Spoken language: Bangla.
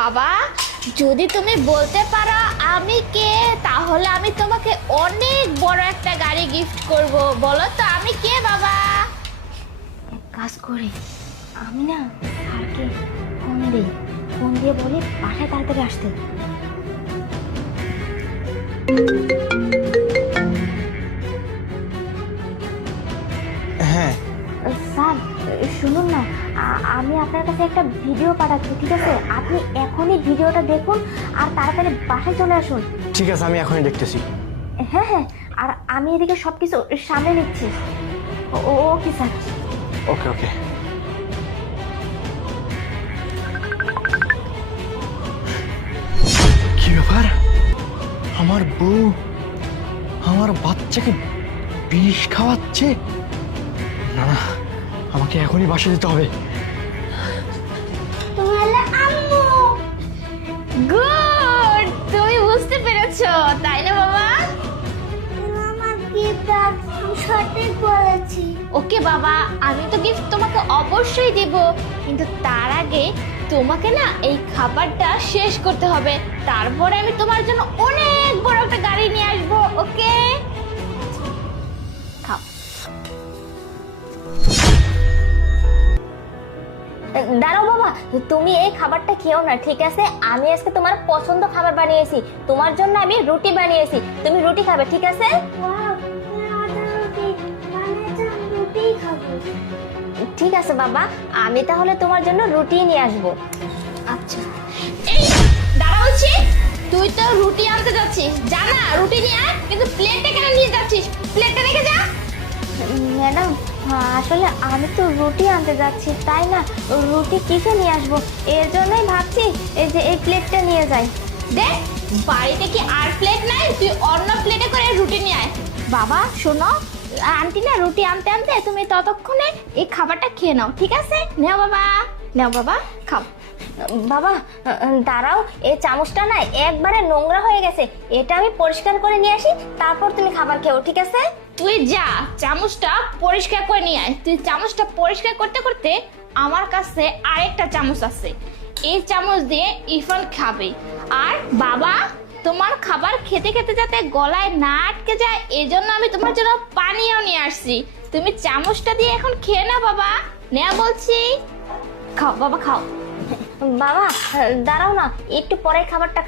বাবা, যদি তুমি বলতে পারো আমি কে, তাহলে আমি তোমাকে অনেক বড় একটা গাড়ি গিফট করব। বলো তো আমি কে বাবা? এক কাজ করি, আমি না স্যারকে ফোন দিয়ে বলি বাসায় তাড়াতাড়ি আসতে। হ্যাঁ স্যার শুনুন না, আমি আপনার কাছে একটা ভিডিও পাঠাচ্ছি, ঠিক আছে? আপনি এখনই ভিডিওটা দেখুন আর তাড়াতাড়ি বাসায় চলে আসুন। ঠিক আছে, আমি এখনই দেখতেছি। হ্যাঁ হ্যাঁ, আর আমি এদিকে সব কিছু সামনে নিচ্ছি। Okay sir. Okay okay. কি ব্যাপার, আমার বউ আমার বাচ্চাকে বিষ খাওয়াচ্ছে? না না, আমাকে এখনই বাসা যেতে হবে। গুড, তুমি বুঝতে পেরেছো তাই না বাবা? সঠিক বলেছি। ওকে বাবা, আমি তো গিফট তোমাকে অবশ্যই দেব, কিন্তু তার আগে তোমাকে না এই খাবারটা শেষ করতে হবে, তারপরে আমি তোমার জন্য অনেক বড় একটা গাড়ি নিয়ে আসবো। ওকে, খাও। দাঁড়াও বাবা, তুমি এই খাবারটা খেও না, ঠিক আছে? আমি আজকে তোমার পছন্দ খাবার বানিয়েছি, তোমার জন্য আমি রুটি বানিয়েছি, তুমি রুটি খাবে, ঠিক আছে? ওয়াও, রুটি খাবো। ঠিক আছে বাবা, আমি তাহলে তোমার জন্য রুটি নিয়ে আসবো। আচ্ছা, এই দাঁড়া বলছি, তুই তো রুটি আনতে যাচ্ছিস, যা না রুটি নিয়ে আয়, কিন্তু প্লেটটা কেন নিয়ে যাচ্ছিস? প্লেটটা রেখে যা। ম্যাডাম, আসলে আমি তো রুটি আনতে যাচ্ছি, তাই না রুটি কিসে নিয়ে আসবো, এর জন্যই ভাবছি এই যে এই প্লেটটা নিয়ে যাই। দেখ, বাড়িতে কি আর প্লেট নাই? তুই অন্য প্লেটে করে রুটি নিয়ে আয়। বাবা শোনো, আন্টি না রুটি আনতে আনতে তুমি ততক্ষণে এই খাবারটা খেয়ে নাও, ঠিক আছে? নাও বাবা, নাও বাবা, খাও। বাবা দাঁড়াও, এই চামচটা না একবারে নোংরা হয়ে গেছে, এটা আমি পরিষ্কার করে নিয়ে আসি, তারপর তুমি খাবার খেও, ঠিক আছে? তুই যা, চামচটা পরিষ্কার করে নিয়ে আয়। তুই চামচটা পরিষ্কার করতে করতে আমার কাছে আরেকটা চামচ আছে, এই চামচ দিয়ে ইরফান খাবে। আর বাবা, তোমার খাবার খেতে খেতে যাতে গলায় না আটকে যায়, এজন্য আমি তোমার জন্য পানিও নিয়ে আসছি। তুমি চামচটা দিয়ে এখন খেয়ে না বাবা, নেয়া বলছি। খাও বাবা, খাও। বাবা দাঁড়াও না, একটু পরে খাবারটা